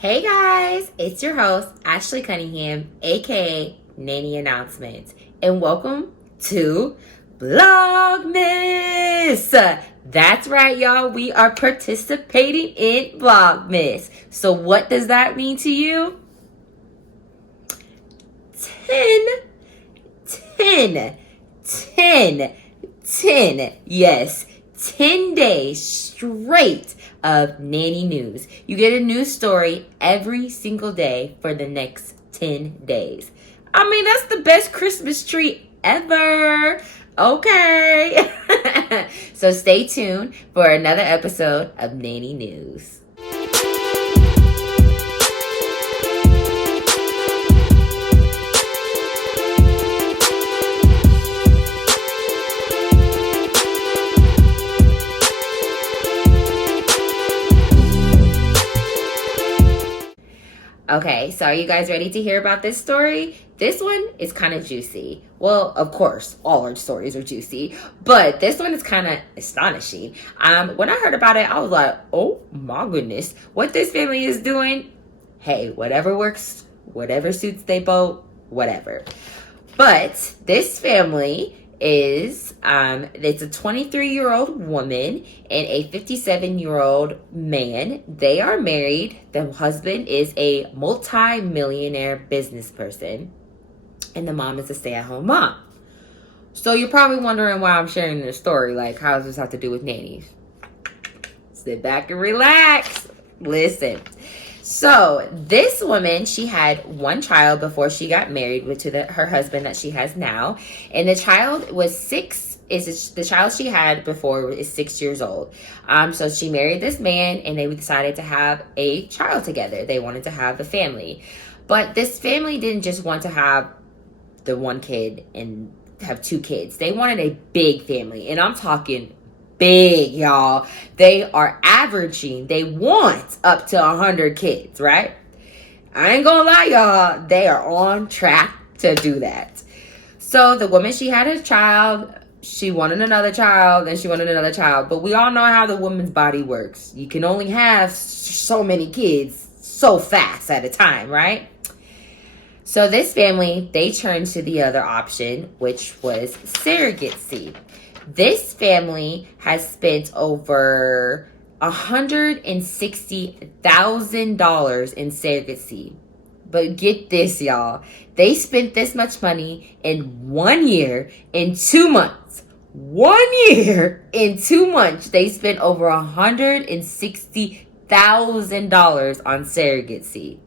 Hey guys, it's your host, Ashley Cunningham, aka Nanny Announcements, and welcome to Vlogmas! That's right, y'all, we are participating in Vlogmas. So what does that mean to you? 10, yes, 10 days straight of nanny news. You get a news story every single day for the next 10 days. I mean, that's the best Christmas treat ever. Okay. So stay tuned for another episode of Nanny News. Okay, so are you guys ready to hear about this story? This one is kind of juicy. Well, of course, all our stories are juicy, but this one is kind of astonishing. When I heard about it, I was like, oh my goodness, what this family is doing? Hey, whatever works, whatever suits they boat, whatever. But this family is it's a 23-year-old woman and a 57-year-old man. They are married. The husband is a multi-millionaire business person and the mom is a stay-at-home mom. So you're probably wondering why I'm sharing this story. Like, how does this have to do with nannies? Sit back and relax. Listen. So this woman, she had one child before she got married to her husband that she has now. And the child was the child she had before is 6 years old. So she married this man and they decided to have a child together. They wanted to have a family. But this family didn't just want to have the one kid and have two kids. They wanted a big family. And I'm talking big, y'all. They are averaging, they want up to 100 kids, right? I ain't gonna lie, y'all. They are on track to do that. So the woman, she had a child. She wanted another child, and she wanted another child. But we all know how the woman's body works. You can only have so many kids so fast at a time, right? So this family, they turned to the other option, which was surrogacy. This family has spent over $160,000 in surrogacy. But get this, y'all. They spent this much money in 1 year in 2 months. 1 year in 2 months, they spent over $160,000 on surrogacy.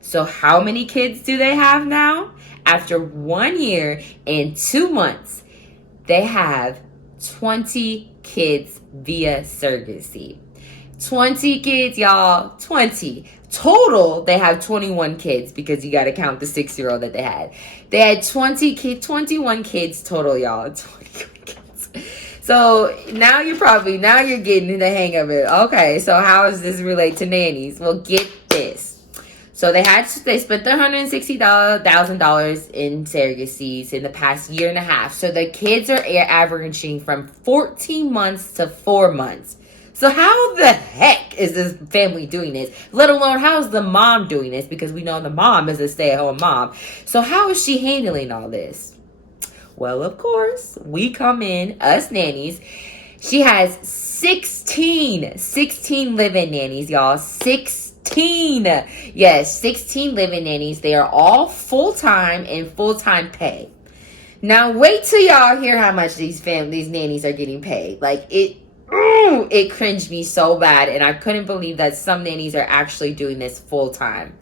So how many kids do they have now? After 1 year and 2 months, they have 20 kids via surrogacy. 20 kids, y'all. 20. Total, they have 21 kids because you got to count the 6-year-old that they had. They had 21 kids total, y'all. 21 kids. So now you're getting the hang of it. Okay, so how does this relate to nannies? Well, get this. So they spent $160,000 in surrogacies in the past year and a half. So the kids are averaging from 14 months to 4 months. So how the heck is this family doing this? Let alone how is the mom doing this? Because we know the mom is a stay-at-home mom. So how is she handling all this? Well, of course, we come in, us nannies. She has 16 live-in nannies, y'all. 16. Yes, 16 live-in nannies. They are all full-time and full-time pay. Now, wait till y'all hear how much these nannies are getting paid. Like, it cringed me so bad, and I couldn't believe that some nannies are actually doing this full-time.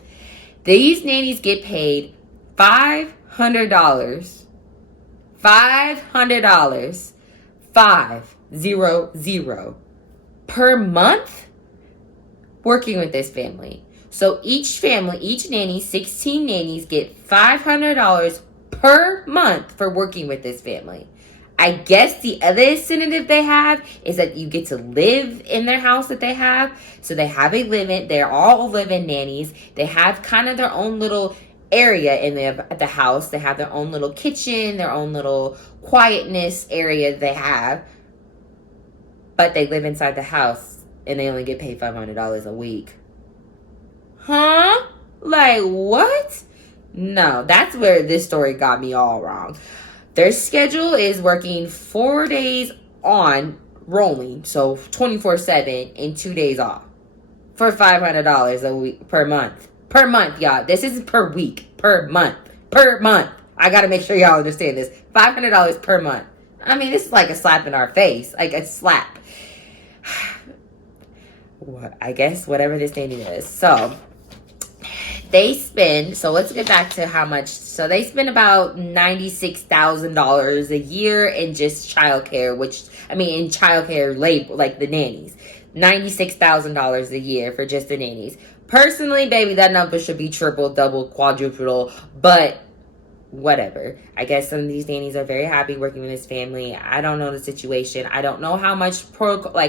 These nannies get paid $500. $500. 500 per month working with this family. So each nanny, 16 nannies get $500 per month for working with this family. I guess the other incentive they have is that you get to live in their house that they have. So they have a live-in. They're all live-in nannies. They have kind of their own little area in the house. They have their own little kitchen, their own little quietness area they have. But they live inside the house and they only get paid $500 a week. Huh? Like, what? No, that's where this story got me all wrong. Their schedule is working 4 days on rolling, so 24/7 and 2 days off for $500 a week per month. Per month, y'all. This isn't per week. Per month. Per month. I gotta make sure y'all understand this. $500 per month. I mean, this is like a slap in our face. Like a slap. I guess whatever this thing is. So they spend, so let's get back to how much. So they spend about $96,000 a year in just childcare, which, I mean, in childcare labor, like the nannies. $96,000 a year for just the nannies. Personally, baby, that number should be triple, double, quadruple, but whatever. I guess some of these nannies are very happy working with this family. I don't know the situation. I don't know how much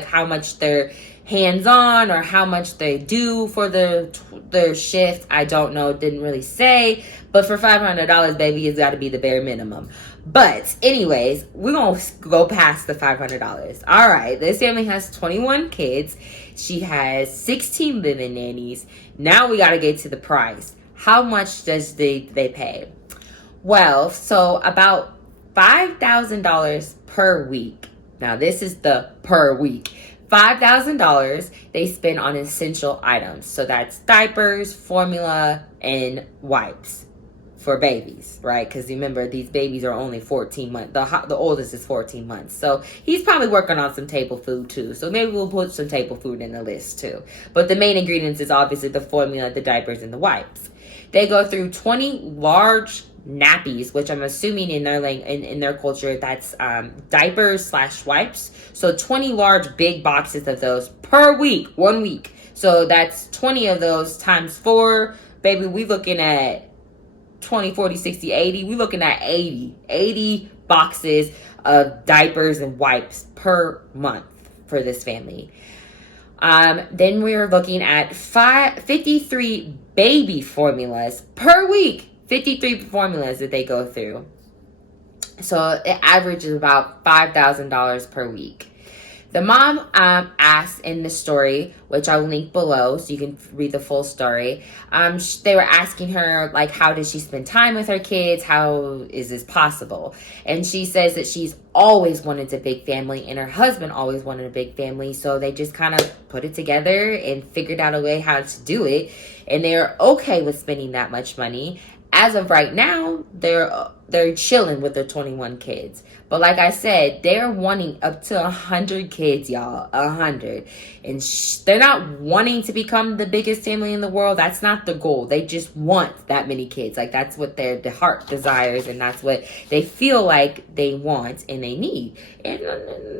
how much they're hands-on or how much they do for their shift. I don't know. Didn't really say. But for $500, baby, it's got to be the bare minimum. But anyways, we're going to go past the $500. All right. This family has 21 kids. She has 16 living nannies. Now we got to get to the price. How much does they pay? Well, so about $5,000 per week. Now, this is the per week. $5,000 they spend on essential items. So that's diapers, formula, and wipes for babies, right? Because remember, these babies are only 14 months. The oldest is 14 months. So he's probably working on some table food too. So maybe we'll put some table food in the list too. But the main ingredients is obviously the formula, the diapers, and the wipes. They go through 20 large nappies, which I'm assuming in their culture that's diapers / wipes. So 20 large big boxes of those per week, 1 week. So that's 20 of those times 4. Baby, we looking at 20, 40, 60, 80. We looking at 80 boxes of diapers and wipes per month for this family. Then we're looking at 53 baby formulas per week. 53 formulas that they go through. So it averages about $5,000 per week. The mom asked in the story, which I'll link below so you can read the full story. They were asking her, like, how does she spend time with her kids? How is this possible? And she says that she's always wanted a big family and her husband always wanted a big family. So they just kind of put it together and figured out a way how to do it. And they're okay with spending that much money. As of right now, they're chilling with their 21 kids. But like I said, they're wanting up to 100 kids, y'all. 100. And they're not wanting to become the biggest family in the world. That's not the goal. They just want that many kids. Like, that's what their heart desires. And that's what they feel like they want and they need. And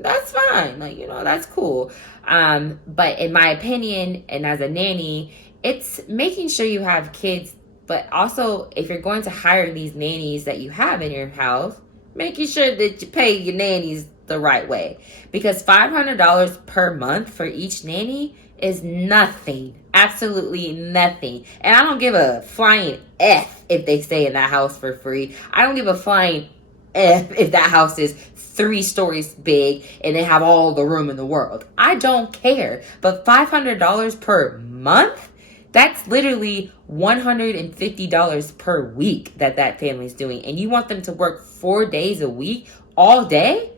that's fine. Like, that's cool. But in my opinion, and as a nanny, it's making sure you have kids. But also, if you're going to hire these nannies that you have in your house, making sure that you pay your nannies the right way. Because $500 per month for each nanny is nothing. Absolutely nothing. And I don't give a flying F if they stay in that house for free. I don't give a flying F if that house is 3 stories big and they have all the room in the world. I don't care. But $500 per month? That's literally $150 per week that family's doing. And you want them to work 4 days a week, all day?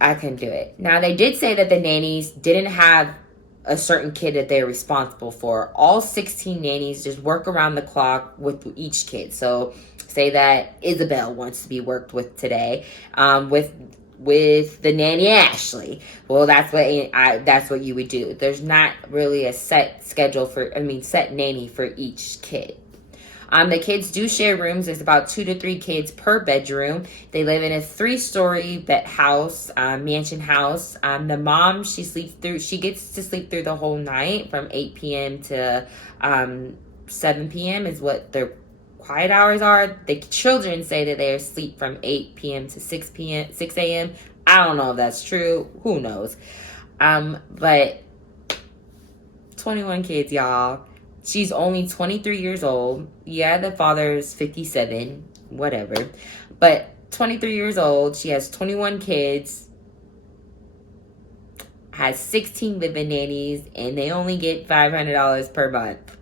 I couldn't do it. Now, they did say that the nannies didn't have a certain kid that they're responsible for. All 16 nannies just work around the clock with each kid. So, say that Isabel wants to be worked with today, with the nanny Ashley. Well, that's what you would do. There's not really a set set nanny for each kid. The kids do share rooms. There's about 2 to 3 kids per bedroom. They live in a 3-story mansion house. The mom, she gets to sleep through the whole night from 8 p.m. to 7 p.m. is what their quiet hours are. The children say that they are asleep from 8 p.m. to 6 a.m. I don't know if that's true. Who knows? But 21 kids, y'all. She's only 23 years old. Yeah, the father's 57, whatever. But 23 years old. She has 21 kids. Has 16 living nannies. And they only get $500 per month.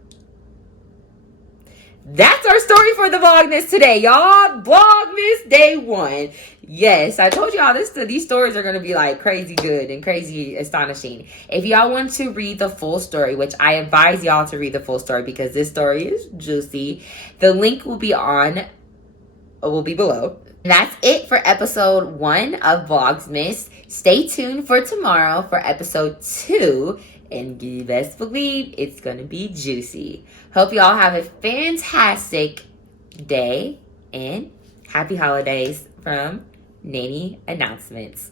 That's our story for the Vlogmas today, y'all. Vlogmas day 1. Yes, I told y'all these stories are going to be like crazy good and crazy astonishing. If y'all want to read the full story, which I advise y'all to read the full story because this story is juicy, the link will be below. That's it for episode 1 of Vlogmas. Stay tuned for tomorrow for episode 2. And you best believe it's going to be juicy. Hope y'all have a fantastic day. And happy holidays from Nanny Announcements.